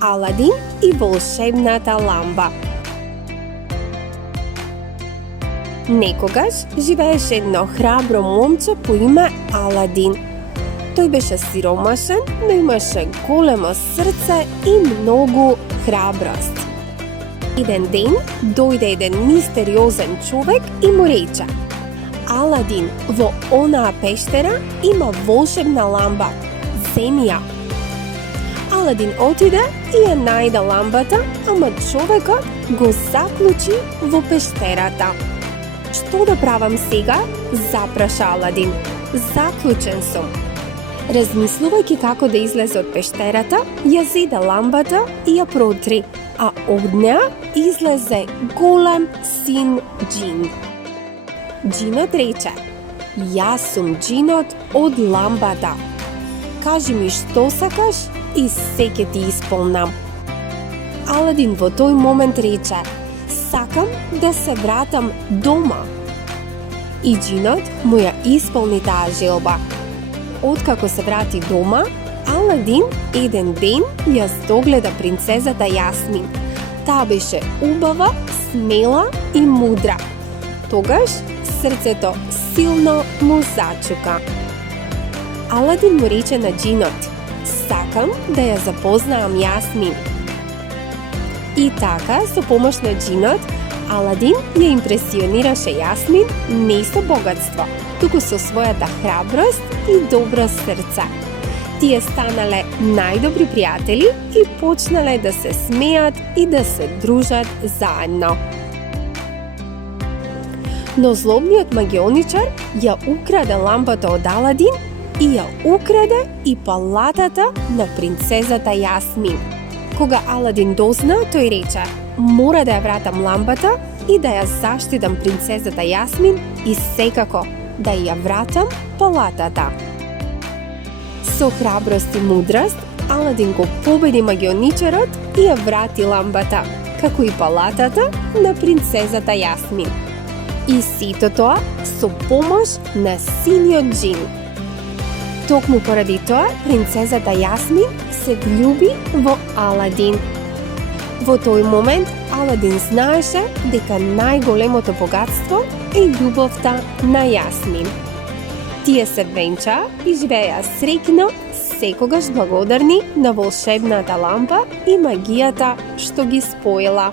Аладин и волшебната ламба. Некогаш живееше едно храбро момче по име Аладин. Тој беше сиромашен, но имаше големо срце и многу храброст. Еден ден дојде еден мистериозен човек и му рече: Аладин, во онаа пештера има волшебна ламба, земи ја. Аладин отиде и ја најде ламбата, ама човекот го заклучи во пештерата. Што да правам сега? Запраша Аладин. Заклучен сум. Размислувајќи како да излезе од пештерата, ја зеде ламбата и ја протри, а од неа излезе голем син џин. Џинот рече: Јас сум џинот од ламбата. Кажи ми што сакаш и се ќе ти исполнам. Аладин во тој момент рече: Сакам да се вратам дома. И џинот му ја исполни таа желба. Откако се врати дома, Аладин еден ден ја догледа принцезата Јасмин. Таа беше убава, смела и мудра. Тогаш срцето силно му зачука. Аладин му рече на џинот: Сакам да ја запознаам Јасмин. И така, со помош на џинот, Аладин ја импресионираше Јасмин не со богатство, туку со својата храброст и добро срце. Тие станале најдобри пријатели и почнале да се смеат и да се дружат заедно. Но злобниот магионичар ја украде ламбата од Аладин и ја украде и палатата на принцезата Јасмин. Кога Аладин дозна, тој рече: Мора да ја вратам ламбата и да ја заштитам принцезата Јасмин и секако да ја вратам палатата. Со храброст и мудрост, Аладин го победи магионичарот и ја врати ламбата, како и палатата на принцезата Јасмин. И сето тоа со помош на синиот џин. Токму поради тоа, принцезата Јасмин се влюби во Аладин. Во тој момент Аладин знаеше дека најголемото богатство е љубовта на Јасмин. Тие се венчаа и живееа среќно, секогаш благодарни на волшебната лампа и магијата што ги споила.